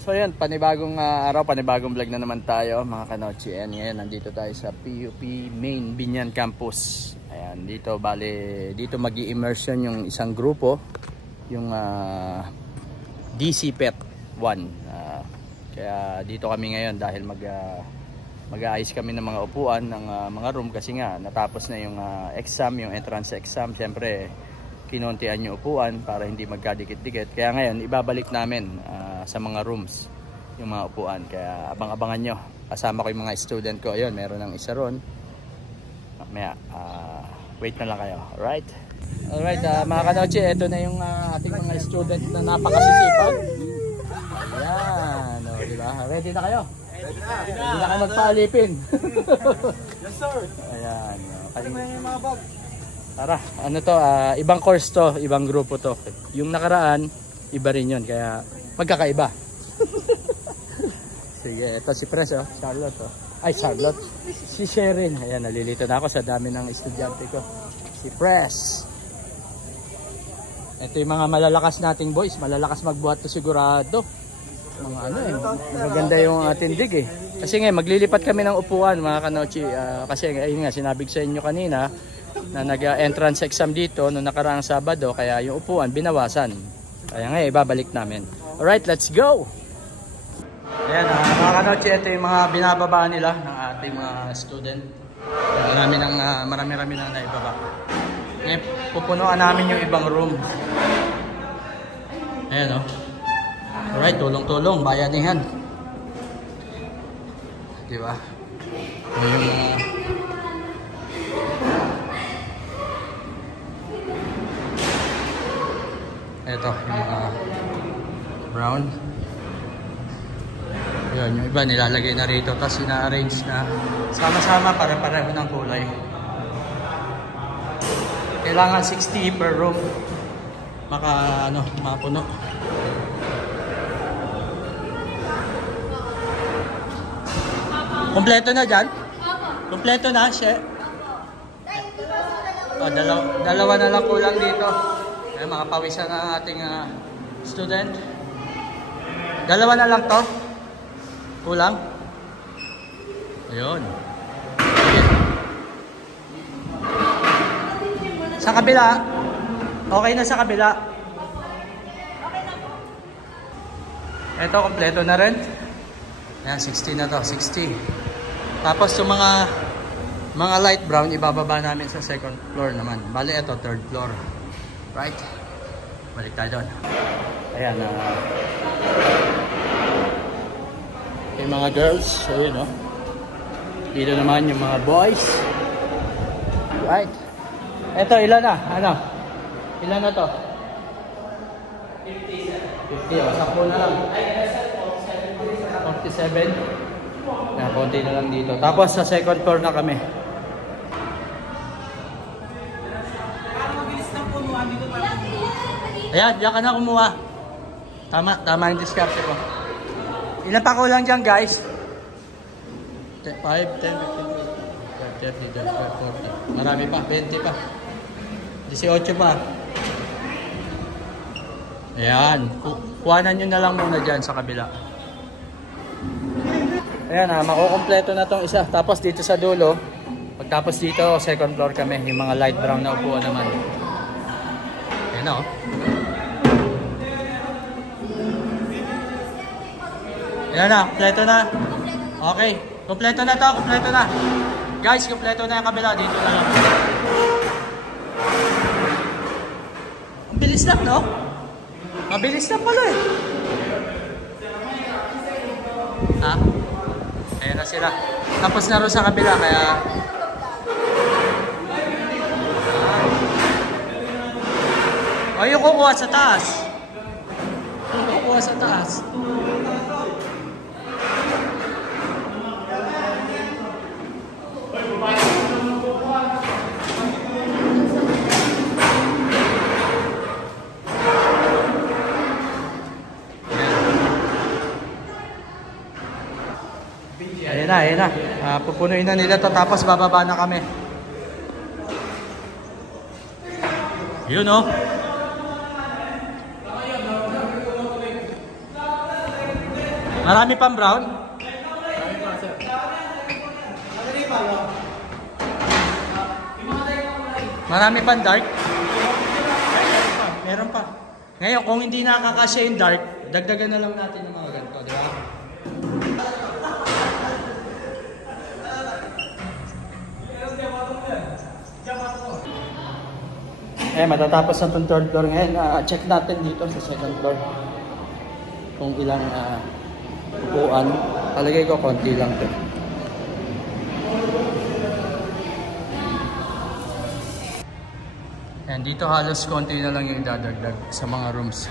So yan, panibagong araw, panibagong vlog na naman tayo mga kanochi. And ngayon, nandito tayo sa PUP Main Binyan Campus. Ayan, dito dito magi-immersion yung isang grupo, yung DC Pet 1. Kaya dito kami ngayon dahil mag-aayos kami ng mga upuan, ng mga room kasi nga natapos na yung exam, yung entrance exam. Siyempre, kinuntian yung upuan para hindi magkadikit-dikit. Kaya ngayon, ibabalik namin sa mga rooms yung mga upuan. Kaya abang-abangan nyo. Kasama ko yung mga student ko. Ayun, meron ng isa ron. Mamaya, wait na lang kayo. Alright? Alright, mga kanoche, ito na yung ating mga student na napakasisipag. Ayan, o, diba? Ready na kayo? Ready na. Ready na kayo magpaalipin. Yes, sir. Ayan. Tara, ano to, ibang course to, ibang grupo to. Yung nakaraan, iba rin yun, kaya magkakaiba. Sige, ito si Pres, Charlotte. Ay, Charlotte. Si Sherin. Ayan, nalilito na ako sa dami ng estudyante ko. Si Pres. Ito yung mga malalakas nating boys. Malalakas magbuhat to sigurado. Mga maganda yung tindig Kasi nga, maglilipat kami ng upuan, mga kanochi. Kasi ayun nga, sinabi ko sa inyo kanina, na nag-entrance exam dito noong nakaraang Sabado, kaya yung upuan binawasan. Kaya nga ibabalik namin. Alright, let's go! Ayan, mga kanoche, ito yung mga binababa nila ng ating mga student. Marami-rami nang naibaba. Ngayon, pupunuan namin yung ibang room. Ayan, alright, tulong-tulong, bayanihan. Diba? Yung ito, yung brown. Yun, yung iba nilalagay na rito, tapos ina-arrange na sama-sama para pareho ng kulay. Kailangan 60 per room mapuno. Kompleto na dyan? Kompleto na, siya. Dalawa na lang kulang dito. Ayan, makapawisan ang ating student. Dalawa na lang to. Kulang. Ayun. Sa kabila. Okay na sa kabila. Ito, kompleto na rin. Ayan, 60 na to. 60. Tapos yung mga light brown, ibababa namin sa second floor naman. Bali, ito, third floor. Right? Balik tayo doon. Ayan, yung mga girls. So, yun, dito naman yung mga boys. Right? Ito, ilan na? Ilan na to? 50. 10 na lang. 47. Konti na lang dito. Tapos sa second floor na kami. Ayan, diyan ka na kumuha. Tama yung discard ko. Ilan pa kulang dyan, guys? 5, 10, 15, 30, 40. Marami pa, 20 pa. 18 pa. Ayan, kuhanan nyo na lang muna dyan sa kabila. Ayan, makukompleto na tong isa. Tapos dito sa dulo, pagtapos dito, second floor kami. Yung mga light brown na upuan naman. Ayan, Ayan na, kompleto na. Okay, kompleto na to, kompleto na. Guys, kompleto na yung kabila. Dito na lang. Ang bilis lang, no? Mabilis lang pala Ayan na sila. Tapos na rin sa kabila, kaya yung kukuha sa taas. Yung kukuha sa taas. Ayan na. Pupunuin na nila to, tapos bababa na kami. Yun, Marami pang brown? Marami pang dark? Meron pa. Ngayon, kung hindi nakakasya yung dark, dagdagan na lang natin yung mga ganito, di ba? Matatapos na itong third floor ngayon. Check natin dito sa second floor. Kung ilang upuan. Palagay ko, konti lang ito. Ayan, dito halos konti na lang yung idadagdag sa mga rooms.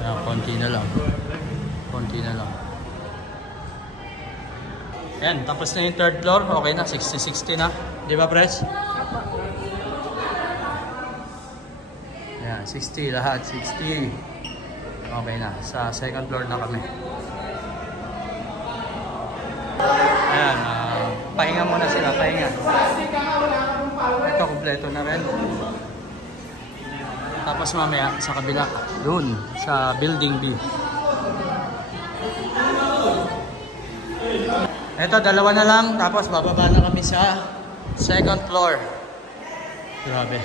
Ayan, konti na lang. Konti na lang. Ayan, tapos na yung third floor. Okay na, 60-60 na. Di ba, Pres? Ayan, 60 lahat. 60. Okay na. Sa second floor na kami. Ayan, pahinga muna sila. Pahinga. Ito, kompleto na rin. Tapos mamaya sa kabila, dun sa building B. Ito, dalawa na lang. Tapos bababa na kami sa second floor. Grabe.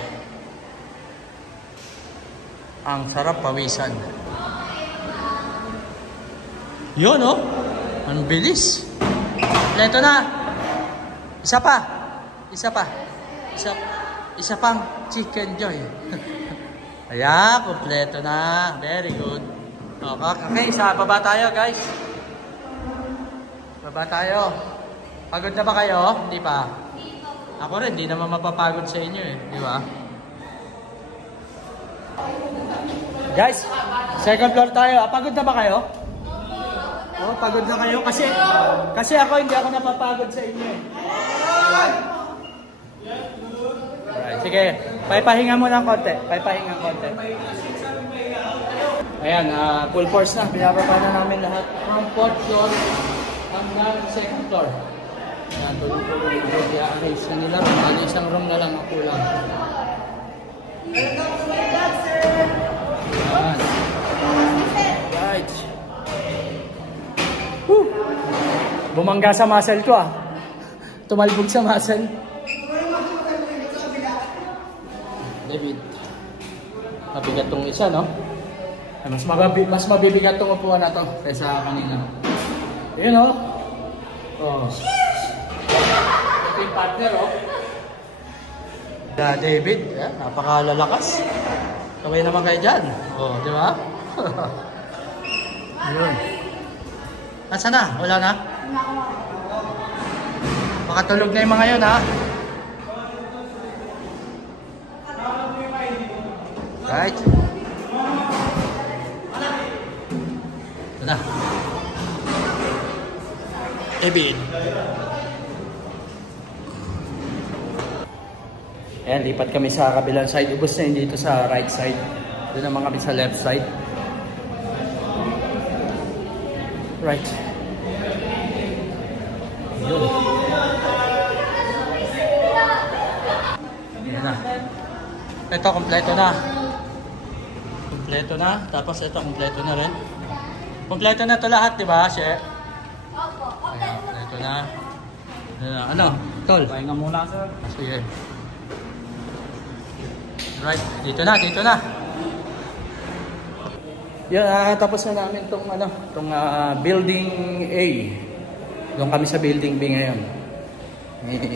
Ang sarap pawisan. Yun, oh. Ang bilis. Kompleto na. Isa pa. Isa pa. Isa pang chicken joy. Ayan, kompleto na. Very good. Okay, sa baba tayo, guys. Baba tayo. Pagod na ba kayo? Hindi pa. Ako rin, hindi naman mapapagod sa inyo eh. Di ba? Guys, second floor tayo. Pagod na ba kayo? Oh, pagod na kayo kasi ako hindi ako napapagod sa inyo eh. Alright, sige. Papahinga mo ng konti. Papahinga ng konti. Ayan, full force na. Pinababa na namin lahat. From 4th floor hanggang 2nd floor. Ayan, tulong-tulong yung i-arrange na nila. Ano, isang room na lang ako lang. Ayan. Right. Woo! Bumangga sa muscle ko ah. Tumalbog sa muscle. David. Mabigat tong isa, no? Ay, mas mabibigat tong upuan na to kaysa kanina. Yun, no? Oh. Ito yung partner, oh. David, napakalalakas. Kaway naman kayo dyan. Oh, di ba? Yun. Nasaan na? Wala na? Makatulog na yung mga yun, ha? Right. Ito na. David. Ayan, lipat kami sa kabilang side. Ubus na yun dito sa right side. Doon naman kami sa left side. Right. Yun. Ayan na. Ito, kompleto na. Kompleto na. Tapos ito, kompleto na rin. Kompleto na ito lahat, di ba, She? Opo. Ayan, kompleto na. Ano? Tol? Pahinga muna, sir. Sige. Right. Dito na, dito na. Yan, tapos na namin itong building A. Doon kami sa building B ngayon.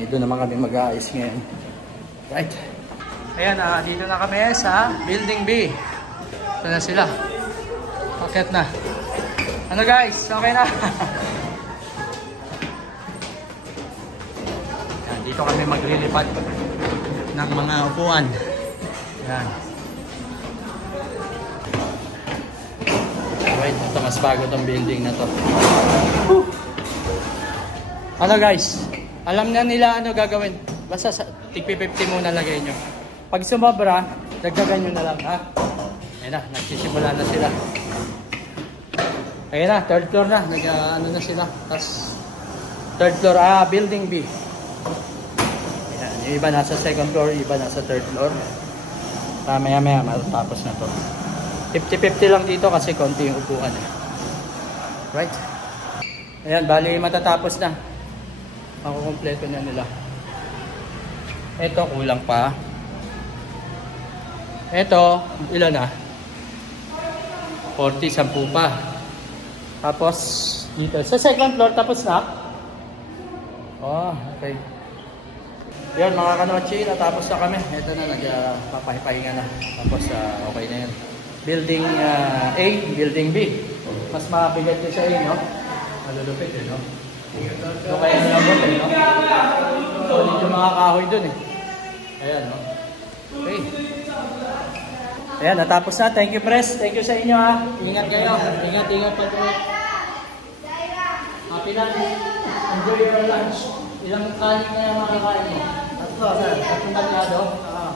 Doon naman kami mag-aayos ngayon. Right. Ayan, dito na kami sa building B. Ito na sila. Paket na. Ano guys? Okay na? Ayan, dito kami maglilipat ng mga upuan. Ayan. Right, ito mas bago tong building na to. Ano guys? Alam na nila ano gagawin. Basta tig-50 muna lagay nyo. Pag sumabra, dagdagan nyo na lang, ha? Ayan na, nagsisimula na sila. Ayan na, third floor na. Ano na sila. Tapos, third floor, building B. Ayan, yung iba nasa second floor, yung iba nasa third floor. Maya-maya, matapos na to. 50-50 lang dito kasi konti yung upuan. Right. Ayan, bali matatapos na. Makukumpleto na nila. Ito, kulang pa. Ito, ilan na? 40, 10 pa. Tapos, dito. Sa second floor, tapos na? Oh, okay. Yan, mga kanochi, natapos na kami. Ito na, nagpapahinga na. Tapos, okay na yan. Building A, building B. Mas mabigat yung sa A, no? Malulupit, eh, no? So, kaya nalambot, eh, no? Solid yung mga kahoy dun, eh. Ayan, no? Okay. Ayan, natapos na. Thank you, Pres. Thank you sa inyo, ha. Ingat kayo. Ingat pa po. Happy lunch. Enjoy your lunch. Ilang kanin na yung makakain mo? Tatlo, sir. Tatlong kalyado?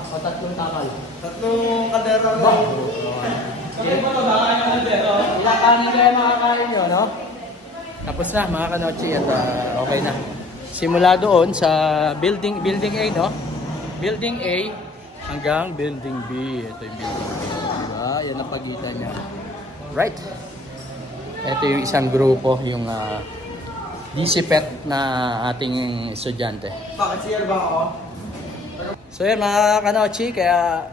O tatlong takal? Tatlong kaldero. Ilang kanin na yung makakain nyo, no? Tapos na, mga kanochi. At okay na. Simula doon sa building A, no? Building A hanggang building B. Ito yung building B. Diba? Yan ang pagitan niya. Right. Ito yung isang grupo, yung DCPET na ating estudyante. Bakit siya ba ako? So yan mga kanochi, kaya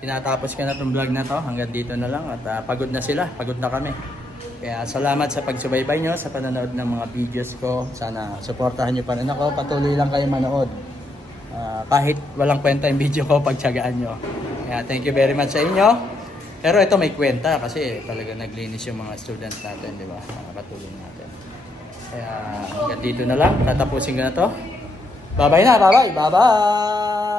tinatapos ko na itong vlog na to. Hanggang dito na lang at pagod na sila, pagod na kami. Kaya salamat sa pagsubaybay nyo, sa panonood ng mga videos ko. Sana suportahan nyo pa rin ako, patuloy lang kayo manood. Kahit walang kwenta yung video ko, pagtsagaan nyo. Kaya thank you very much sa inyo. Pero ito may kwenta kasi talaga naglinis yung mga students natin, di ba? Nakakatulong natin. Kaya hanggang dito na lang, tatapusin ko na to. Bye-bye na, bye-bye! Bye-bye!